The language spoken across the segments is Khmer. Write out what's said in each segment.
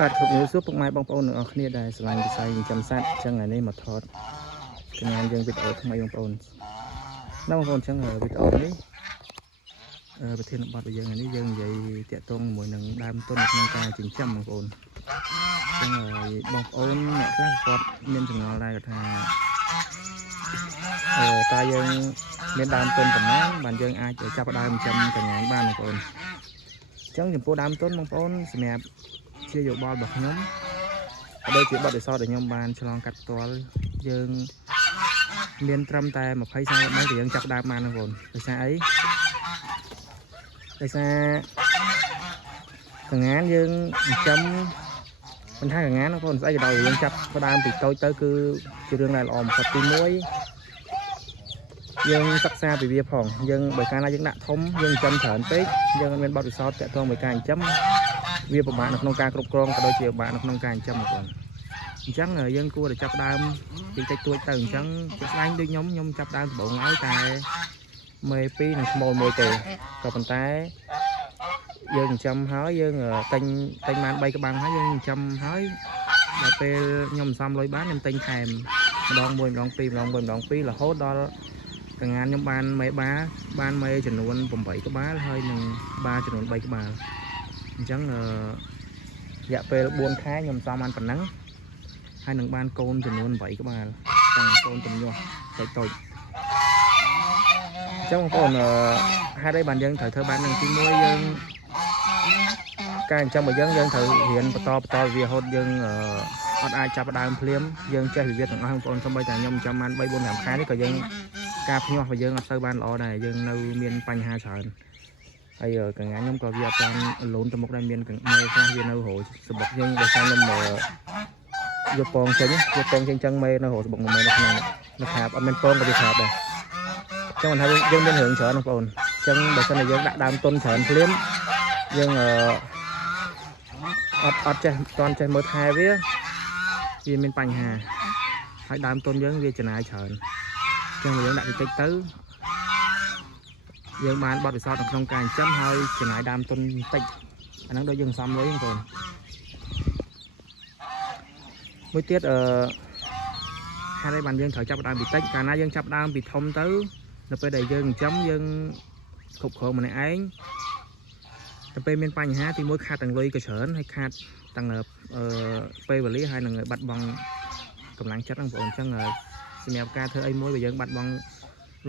បាទគ្រប់នេះសួរពុកម៉ែបងប្អូនទាំងអស់គ្នាដែលស្រឡាញ់វិស័យចិញ្ចឹមសត្វអញ្ចឹងថ្ងៃនេះមកថតកញ្ញាយើងវីដេអូថ្មីបងប្អូនបងប្អូនអញ្ចឹងវីដេអូនេះប្រធានបទរបស់យើងថ្ងៃនេះយើងនិយាយតាក់ទងជាមួយនឹងដើមទុននៅក្នុងការចិញ្ចឹមបងប្អូនអញ្ចឹងបងប្អូនអ្នកខ្លះគាត់មានចម្ងល់ដែរគាត់ថាតើយើងមានដើមទុនប៉ុន្មានបានយើងអាចចាប់ផ្ដើមចិញ្ចឹមកញ្ញាបានបងប្អូនអញ្ចឹងចំពោះដើមទុនបងប្អូនសម្រាប់ជាយោបល់របស់ខ្ញុំដូចជាបទពិសោធន៍ដែលខ្ញុំបានឆ្លងកាត់ផ្ទាល់យើងមានត្រឹមតែ20 30ម៉ឺនដែលយើងចាប់ដើមបានបងប្អូនដោយសារអីដោយសារកងានយើងចិញ្ចឹមមិនថាកងានបងប្អូនស្អីក៏ដោយយើងចាប់ដើមពីតូចទៅគឺជារឿងដែលល្អបំផុតទី1យើងសិក្សាពីវាផងយើងបើកាលណាយើងដាក់ធំយើងចិញ្ចឹមច្រើនពេកយើងអត់មានបទពិសោធន៍តាក់ទងមួយការចិញ្ចឹមវាពិបាកនៅក្នុងការគ្រប់គ្រងក៏ដូចជាពិបាកនៅក្នុងការចិញ្ចឹមបងប្អូនអញ្ចឹងយើងគួរតែចាប់ដើមពីតិចតួចទៅអញ្ចឹងជាស្ដែងដូចខ្ញុំចាប់ដើមដំបូងហើយតែមេ2និងស្មូល1ទេក៏ប៉ុន្តែយើងចិញ្ចឹមហើយយើងទិញបាន3ក្បាំងហើយយើងចិញ្ចឹមហើយដល់ពេលខ្ញុំសំលុយបានខ្ញុំទិញថែមម្ដង1ម្ដង2ម្ដង1ម្ដង2រហូតដល់កងានខ្ញុំបានមេបានមេចំនួន8ក្បាលហើយនឹងបាចំនួន3ក្បាលអញ្ចឹងរយៈពេល4ខែខ្ញុំសំបានប៉ុណ្ណឹងហើយនឹងបានកូនចំនួន8ក្បាលចឹងកូនទំញាស់តូចអញ្ចឹងបងប្អូនហេតុអីបានយើងត្រូវធ្វើបាននឹងទី1យើងការចិញ្ចឹមរបស់យើងត្រូវរៀនបន្តវារហូតយើងអត់អាចចាប់ដើមភ្លាមយើងចេះវិវាទាំងអស់បងប្អូនសូម្បីតែខ្ញុំចិញ្ចឹមបាន3 4 5ខែនេះក៏យើងការភ្ញាស់របស់យើងអត់ទៅបានល្អដែរយើងនៅមានបញ្ហាច្រើនហើយកងាខ្ញុំក៏វាអត់បានលូនទៅមុខដែរមានមេខ្លះវានៅរោសបុកយើងបើថាខ្ញុំយកពងចេញចឹងមេនៅរោសបុកមេនៅក្នុងនៅខាបអត់មានពងក៏វាខាបដែរចឹងមិនថាយើងមានរឿងច្រើនបងប្អូនចឹងបើសិនតែយើងដាក់ដើមទុនច្រើនភ្លាមយើងអត់ចេះតន់ចេះមើលថែវាមានបញ្ហាហើយដើមទុនយើងវាចំណាយច្រើនចឹងយើងដាក់តិចទៅយើងបានបទពិសោធន៍នៅក្នុងការចិញ្ចឹមហើយចំណាយដើមទុនតិចអាហ្នឹងដូចយើងសំលុយបងប្អូនមួយទៀតហេតុអីបានយើងត្រូវចាប់ដើមពីតិចកាលណាយើងចាប់ដើមពីធំទៅនៅពេលដែលយើងចិញ្ចឹមយើងគ្រប់គ្រងម្នាក់ឯងទៅពេលមានបញ្ហាទី1ខាតទាំងលុយក៏ច្រើនហើយខាតទាំងពេលវេលាហើយនឹងបាត់បង់កម្លាំងចិត្តបងប្អូនអញ្ចឹងសម្រាប់ការធ្វើអីមួយបើយើងបាត់បង់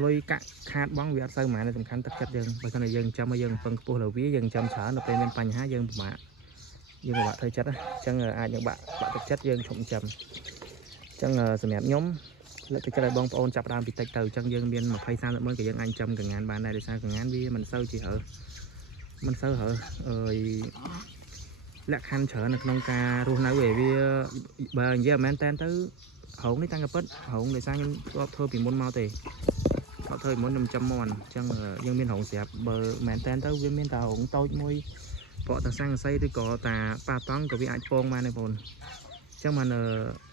លុយកាក់ខាតបងវាអត់សូវហ្មងសំខាន់ទឹកចិត្តយើងបើមិនយើងចាំឲ្យយើងពឹងខ្ពស់លើវាយើងចាំច្រើនដល់ពេលមានបញ្ហាយើងពិបាកធ្វើចិត្តអញ្ចឹងអាចយើងបាក់ទឹកចិត្តយើងឈប់ចាំអញ្ចឹងសម្រាប់ខ្ញុំលើកទឹកចិត្តឲ្យបងប្អូនចាប់ដើមពីតិចទៅអញ្ចឹងយើងមាន20 30ម៉ឺនក៏យើងអាចចាំកងានបានដែរដោយសារកងានវាមិនសូវជាលក្ខខណ្ឌច្រើននៅក្នុងការរស់នៅឯវាបើនិយាយមែនតើទៅហងនេះតាំងពីពិតហងដោយសារខ្ញុំធ្លាប់ធ្វើពីមុនមកទេធ្វើមុនខ្ញុំចាំមន់អញ្ចឹងយើងមានហងស្រាប់បើមែនតើទៅវាមានតែហងតូចមួយប្រក់តាសង្កសីឬក៏តាប៉ាតង់ក៏វាអាចពងបានដែរបងប្អូនអញ្ចឹងបាន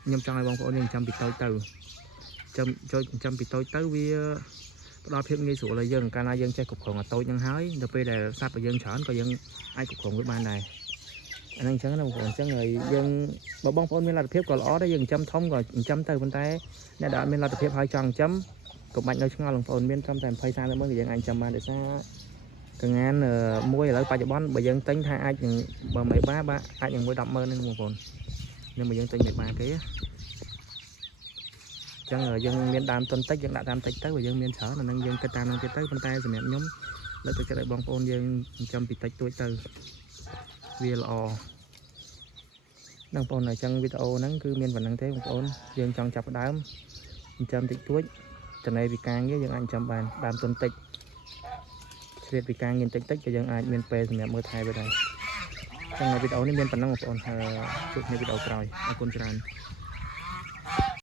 ខ្ញុំចង់ឲ្យបងប្អូនយើងចាំពីតូចទៅចាំពីតូចទៅវាផ្ដល់ភាពងាយស្រួលឲ្យយើងកាលណាយើងចេះគ្រប់គ្រងអាតូចហ្នឹងហើយដល់ពេលដែលសត្វរបស់យើងច្រើនក៏យើងអាចគ្រប់គ្រងវាបានដែរអាហ្នឹងអញ្ចឹងណាបងប្អូនអញ្ចឹងហើយយើងបើបងប្អូនមានលទ្ធភាពក៏ល្អដែរយើងចិញ្ចឹមធំក៏ចិញ្ចឹមទៅប៉ុន្តែអ្នកដែលអត់មានលទ្ធភាពហើយចង់ចិញ្ចឹមកុំបាច់នៅឆ្ងល់បងប្អូនមានត្រឹមតែ20 30ម៉ឺនក៏យើងអាចចិញ្ចឹមបានដោយសារកងានមួយឥឡូវបច្ចុប្បន្នបើយើងទិញថាអាចនឹងបើមិនបាអាចនឹងមួយ10ម៉ឺនហ្នឹងបងប្អូនnhưng màយើងទិញមិនបានគេអញ្ចឹងយើងមានដើមទុនតិចយើងដាក់តាមតិចទៅបើយើងមានច្រើនអានឹងយើងគិតតាមនឹងទៀតទៅប៉ុន្តែសម្រាប់ខ្ញុំលើកទឹកចិត្តឲ្យបងប្អូនយើងចិញ្ចឹមពីតិចតួចទៅវាល្អបងប្អូនអញ្ចឹងវីដេអូហ្នឹងគឺមានប៉ុណ្្នឹងទេបងប្អូនយើងចង់ចាប់ដើមចិញ្ចឹមតិចតួចចំណេះពីការងារយើងអាចចិញ្ចឹមបានដើមទុនតិចឆ្លៀតពីការងារតិចក៏យើងអាចមានពេលសម្រាប់មើលថែវាដែរចឹងវីដេអូនេះមានប៉ុណ្ណឹងបងប្អូនជួបគ្នាវីដេអូក្រោយអរគុណច្រើន